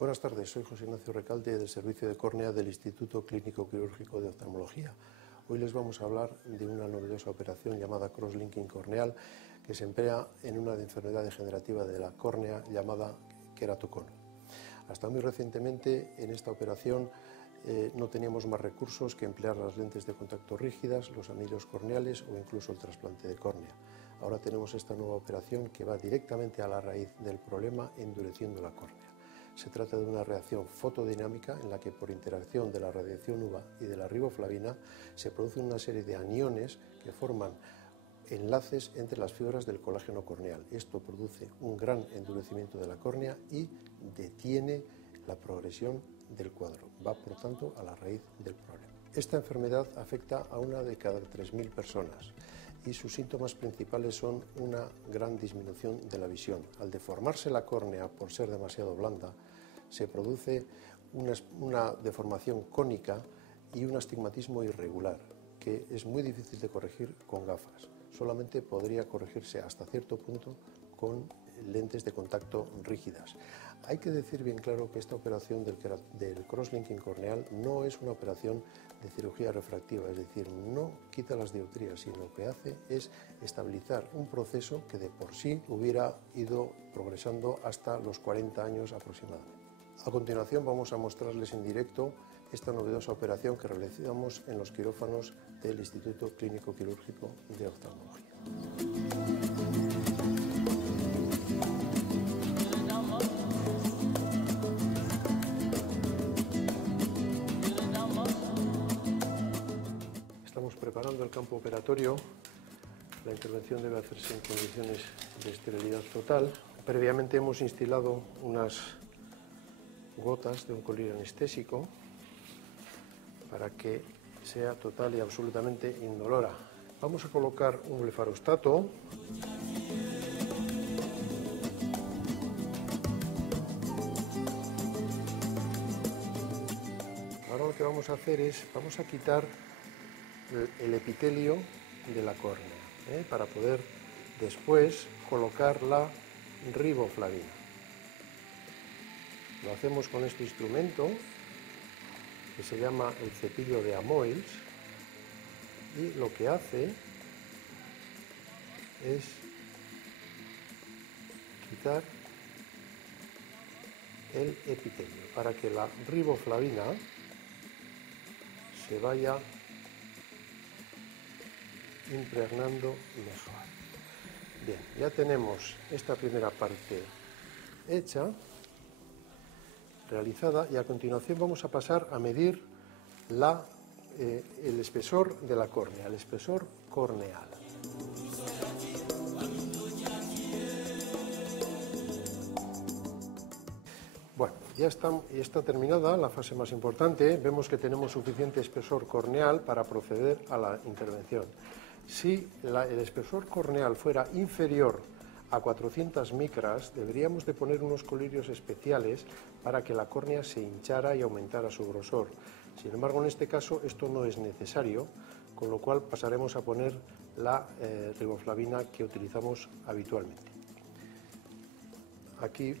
Buenas tardes, soy José Ignacio Recalde del Servicio de Córnea del Instituto Clínico Quirúrgico de Oftalmología. Hoy les vamos a hablar de una novedosa operación llamada cross-linking corneal que se emplea en una enfermedad degenerativa de la córnea llamada queratocono. Hasta muy recientemente en esta operación no teníamos más recursos que emplear las lentes de contacto rígidas, los anillos corneales o incluso el trasplante de córnea. Ahora tenemos esta nueva operación que va directamente a la raíz del problema, endureciendo la córnea. Se trata de una reacción fotodinámica en la que por interacción de la radiación UVA y de la riboflavina se produce una serie de aniones que forman enlaces entre las fibras del colágeno corneal. Esto produce un gran endurecimiento de la córnea y detiene la progresión del cuadro. Va, por tanto, a la raíz del problema. Esta enfermedad afecta a una de cada 3.000 personas y sus síntomas principales son una gran disminución de la visión. Al deformarse la córnea por ser demasiado blanda, se produce una deformación cónica y un astigmatismo irregular, que es muy difícil de corregir con gafas. Solamente podría corregirse hasta cierto punto con lentes de contacto rígidas. Hay que decir bien claro que esta operación del cross-linking corneal no es una operación de cirugía refractiva, es decir, no quita las dioptrías, sino lo que hace es estabilizar un proceso que de por sí hubiera ido progresando hasta los 40 años aproximadamente. A continuación vamos a mostrarles en directo esta novedosa operación que realizamos en los quirófanos del Instituto Clínico Quirúrgico de Oftalmología. Estamos preparando el campo operatorio. La intervención debe hacerse en condiciones de esterilidad total. Previamente hemos instilado unas gotas de un colirio anestésico para que sea total y absolutamente indolora. Vamos a colocar un blefarostato. Ahora lo que vamos a hacer es, vamos a quitar el epitelio de la córnea, para poder después colocar la riboflavina. Lo hacemos con este instrumento que se llama el cepillo de Amoils y lo que hace es quitar el epitelio para que la riboflavina se vaya impregnando mejor. Bien, ya tenemos esta primera parte hecha, realizada, y a continuación vamos a pasar a medir el espesor de la córnea, el espesor corneal. Bueno, ya está terminada la fase más importante. Vemos que tenemos suficiente espesor corneal para proceder a la intervención. Si el espesor corneal fuera inferior a 400 micras, deberíamos de poner unos colirios especiales para que la córnea se hinchara y aumentara su grosor. Sin embargo, en este caso esto no es necesario, con lo cual pasaremos a poner la riboflavina que utilizamos habitualmente. Aquí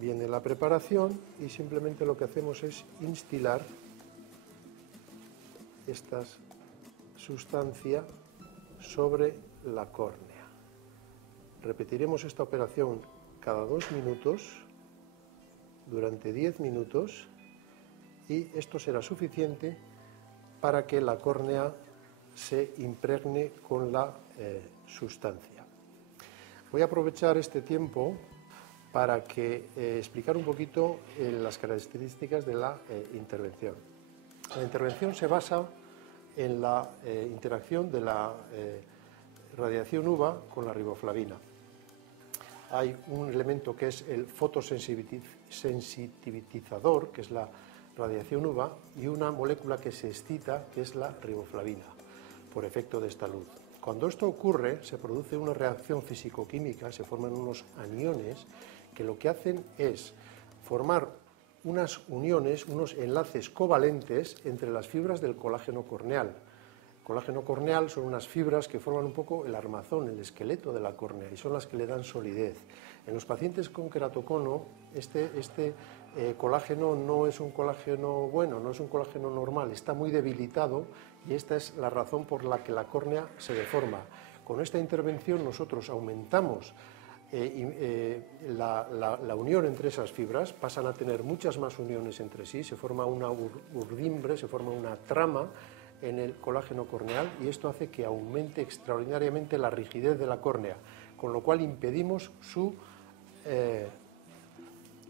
viene la preparación y simplemente lo que hacemos es instilar esta sustancia sobre la córnea. Repetiremos esta operación cada 2 minutos, durante 10 minutos, y esto será suficiente para que la córnea se impregne con la sustancia. Voy a aprovechar este tiempo para explicar un poquito las características de la intervención. La intervención se basa en la interacción de la radiación UVA con la riboflavina. Hay un elemento que es el fotosensitivizador, que es la radiación UVA, y una molécula que se excita, que es la riboflavina, por efecto de esta luz. Cuando esto ocurre, se produce una reacción físico-química, se forman unos aniones que lo que hacen es formar unas uniones, unos enlaces covalentes entre las fibras del colágeno corneal. El colágeno corneal son unas fibras que forman un poco el armazón, el esqueleto de la córnea, y son las que le dan solidez. En los pacientes con queratocono, este colágeno no es un colágeno bueno, no es un colágeno normal, está muy debilitado y esta es la razón por la que la córnea se deforma. Con esta intervención nosotros aumentamos la unión entre esas fibras, pasan a tener muchas más uniones entre sí, se forma una urdimbre, se forma una trama en el colágeno corneal y esto hace que aumente extraordinariamente la rigidez de la córnea, con lo cual impedimos su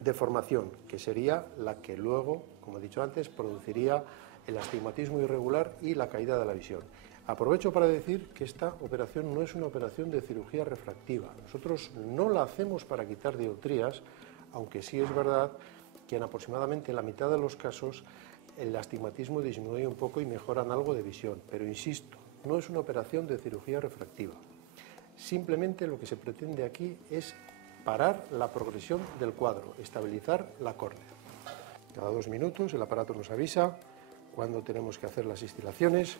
deformación, que sería la que luego, como he dicho antes, produciría el astigmatismo irregular y la caída de la visión. Aprovecho para decir que esta operación no es una operación de cirugía refractiva. Nosotros no la hacemos para quitar dioptrías, aunque sí es verdad que en aproximadamente la mitad de los casos el astigmatismo disminuye un poco y mejoran algo de visión. Pero insisto, no es una operación de cirugía refractiva. Simplemente lo que se pretende aquí es parar la progresión del cuadro, estabilizar la córnea. Cada 2 minutos el aparato nos avisa cuando tenemos que hacer las instilaciones.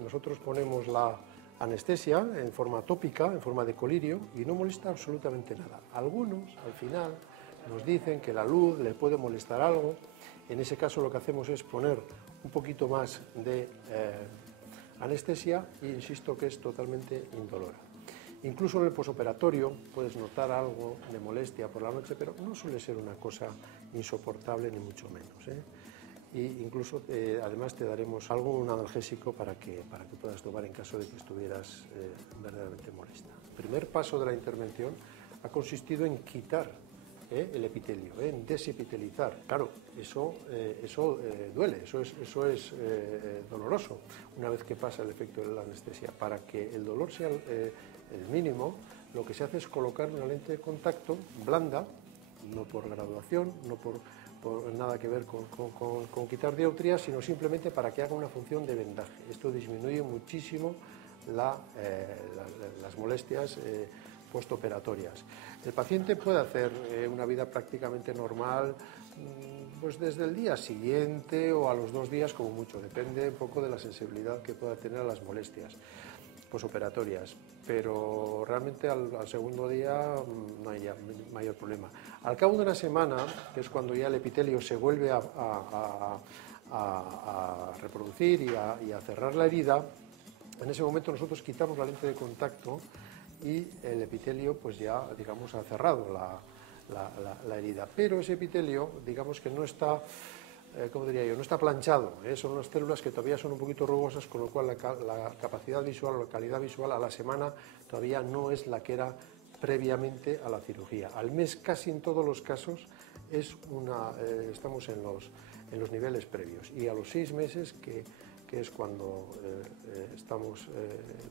Nosotros ponemos la anestesia en forma tópica, en forma de colirio, y no molesta absolutamente nada. Algunos, al final, nos dicen que la luz le puede molestar algo. En ese caso lo que hacemos es poner un poquito más de anestesia e insisto que es totalmente indolora. Incluso en el posoperatorio puedes notar algo de molestia por la noche, pero no suele ser una cosa insoportable ni mucho menos, ¿eh? Y incluso además te daremos algún analgésico para que puedas tomar en caso de que estuvieras verdaderamente molesta. El primer paso de la intervención ha consistido en quitar el epitelio, en desepitelizar. Claro, eso duele, eso es doloroso una vez que pasa el efecto de la anestesia. Para que el dolor sea el mínimo, lo que se hace es colocar una lente de contacto blanda, no por graduación, no por nada que ver con quitar dioptrías, sino simplemente para que haga una función de vendaje. Esto disminuye muchísimo las molestias postoperatorias. El paciente puede hacer una vida prácticamente normal pues desde el día siguiente o a los 2 días como mucho, depende un poco de la sensibilidad que pueda tener a las molestias posoperatorias, pero realmente al segundo día no hay mayor problema. Al cabo de una semana, que es cuando ya el epitelio se vuelve a reproducir y a cerrar la herida, en ese momento nosotros quitamos la lente de contacto y el epitelio pues ya, digamos, ha cerrado la herida. Pero ese epitelio, digamos que no está, ¿cómo diría yo?, no está planchado, son unas células que todavía son un poquito rugosas, con lo cual la capacidad visual o la calidad visual a la semana todavía no es la que era previamente a la cirugía. Al mes, casi en todos los casos, estamos en los niveles previos, y a los 6 meses, que es cuando estamos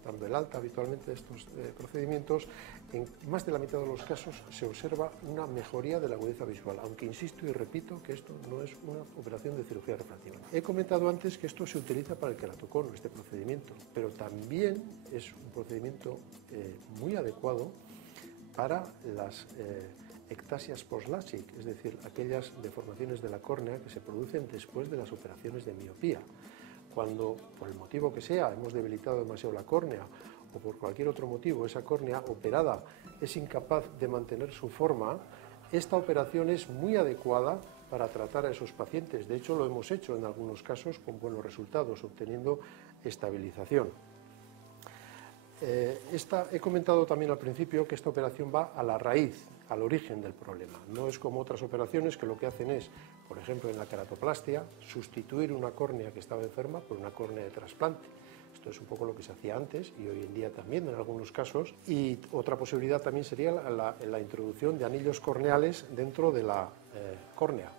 dando el alta habitualmente de estos procedimientos, en más de la mitad de los casos se observa una mejoría de la agudeza visual, aunque insisto y repito que esto no es una operación de cirugía refractiva. He comentado antes que esto se utiliza para el queratocono, este procedimiento, pero también es un procedimiento muy adecuado para las ectasias post-LASIK, es decir, aquellas deformaciones de la córnea que se producen después de las operaciones de miopía. Cuando, por el motivo que sea, hemos debilitado demasiado la córnea o por cualquier otro motivo esa córnea operada es incapaz de mantener su forma, esta operación es muy adecuada para tratar a esos pacientes. De hecho, lo hemos hecho en algunos casos con buenos resultados, obteniendo estabilización. He comentado también al principio que esta operación va a la raíz, al origen del problema. No es como otras operaciones que lo que hacen es, por ejemplo, en la queratoplastia, sustituir una córnea que estaba enferma por una córnea de trasplante. Esto es un poco lo que se hacía antes y hoy en día también en algunos casos. Y otra posibilidad también sería la introducción de anillos corneales dentro de la córnea.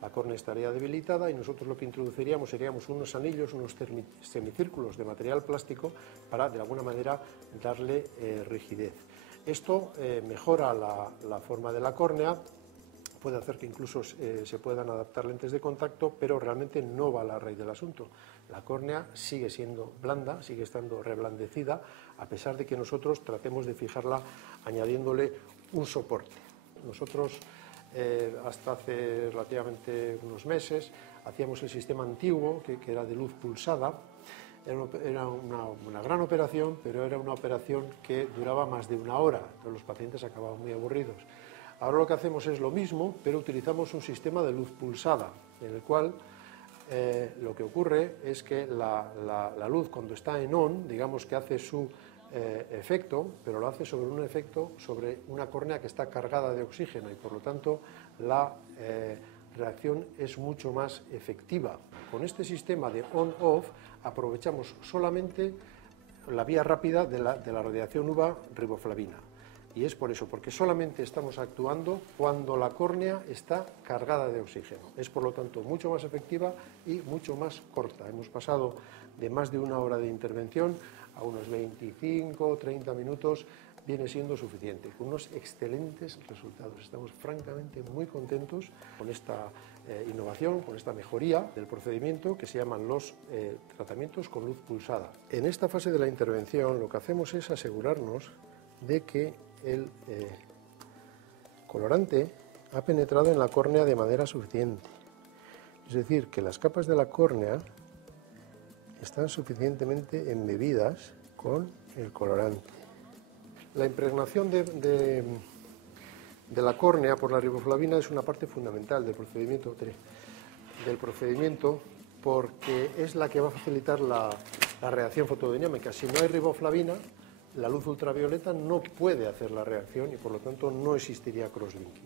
La córnea estaría debilitada y nosotros lo que introduciríamos seríamos unos anillos, unos semicírculos de material plástico para, de alguna manera, darle rigidez. Esto mejora la forma de la córnea, puede hacer que incluso se puedan adaptar lentes de contacto, pero realmente no va a la raíz del asunto. La córnea sigue siendo blanda, sigue estando reblandecida, a pesar de que nosotros tratemos de fijarla añadiéndole un soporte. Nosotros hasta hace relativamente unos meses hacíamos el sistema antiguo que era de luz pulsada. Era una gran operación, pero era una operación que duraba más de 1 hora, entonces los pacientes acababan muy aburridos. Ahora lo que hacemos es lo mismo, pero utilizamos un sistema de luz pulsada, en el cual lo que ocurre es que la luz, cuando está en on, digamos que hace su efecto, pero lo hace sobre un efecto sobre una córnea que está cargada de oxígeno, y por lo tanto la reacción es mucho más efectiva. Con este sistema de on-off aprovechamos solamente la vía rápida de la radiación UVA riboflavina. Y es por eso, porque solamente estamos actuando cuando la córnea está cargada de oxígeno. Es, por lo tanto, mucho más efectiva y mucho más corta. Hemos pasado de más de 1 hora de intervención a unos 25 o 30 minutos, viene siendo suficiente, con unos excelentes resultados. Estamos francamente muy contentos con esta innovación, con esta mejoría del procedimiento que se llaman los tratamientos con luz pulsada. En esta fase de la intervención lo que hacemos es asegurarnos de que el colorante ha penetrado en la córnea de manera suficiente. Es decir, que las capas de la córnea están suficientemente embebidas con el colorante. La impregnación de la córnea por la riboflavina es una parte fundamental del procedimiento, porque es la que va a facilitar la reacción fotodinámica. Si no hay riboflavina, la luz ultravioleta no puede hacer la reacción y por lo tanto no existiría crosslinking.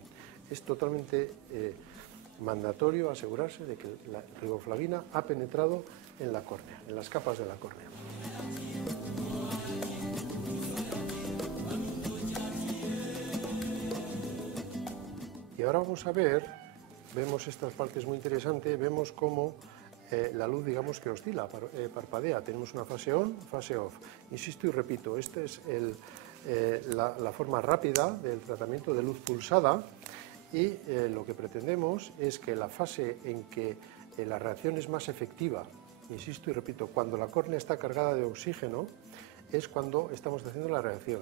Es totalmente mandatorio asegurarse de que la riboflavina ha penetrado en la córnea, en las capas de la córnea. Y ahora vamos a ver, vemos estas partes muy interesantes, vemos cómo la luz, digamos, que oscila, parpadea. Tenemos una fase on, fase off. Insisto y repito, esta es la forma rápida del tratamiento de luz pulsada, y lo que pretendemos es que la fase en que la reacción es más efectiva, insisto y repito, cuando la córnea está cargada de oxígeno, es cuando estamos haciendo la reacción.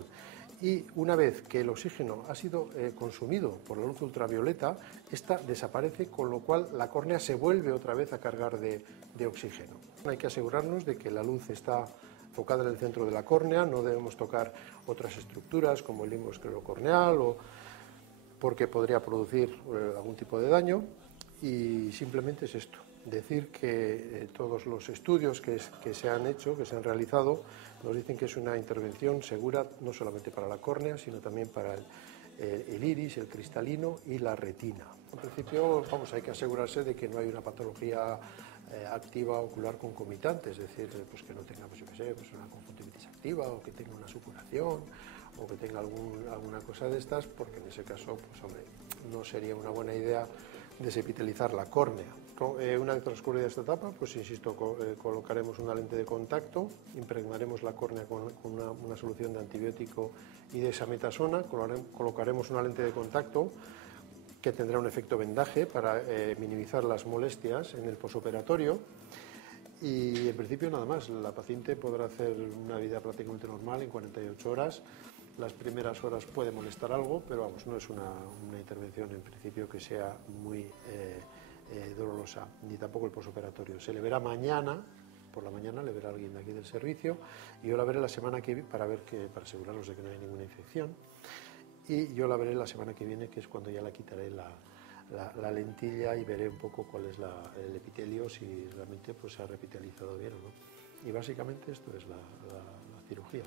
Y una vez que el oxígeno ha sido consumido por la luz ultravioleta, esta desaparece, con lo cual la córnea se vuelve otra vez a cargar de oxígeno. Hay que asegurarnos de que la luz está enfocada en el centro de la córnea, no debemos tocar otras estructuras como el limbo esclerocorneal, porque podría producir algún tipo de daño, y simplemente es esto. Decir que todos los estudios que se han hecho, que se han realizado, nos dicen que es una intervención segura no solamente para la córnea, sino también para el iris, el cristalino y la retina. En principio, hay que asegurarse de que no hay una patología activa ocular concomitante, es decir, pues que no tenga, pues una conjuntivitis activa, o que tenga una supuración, o que tenga alguna cosa de estas, porque en ese caso, pues hombre, no sería una buena idea desepitelizar la córnea. Una vez transcurrida esta etapa, pues insisto, colocaremos una lente de contacto, impregnaremos la córnea con una solución de antibiótico y de desametasona, colocaremos una lente de contacto que tendrá un efecto vendaje para minimizar las molestias en el posoperatorio, y en principio nada más. La paciente podrá hacer una vida prácticamente normal en 48 horas. Las primeras horas puede molestar algo, pero vamos, no es una intervención en principio que sea muy dolorosa, ni tampoco el posoperatorio. Se le verá mañana, por la mañana le verá alguien de aquí del servicio, y yo la veré la semana que viene para asegurarnos de que no hay ninguna infección, y yo la veré la semana que viene, que es cuando ya la quitaré la lentilla, y veré un poco cuál es el epitelio, si realmente pues se ha repitalizado bien o no. Y básicamente esto es la cirugía.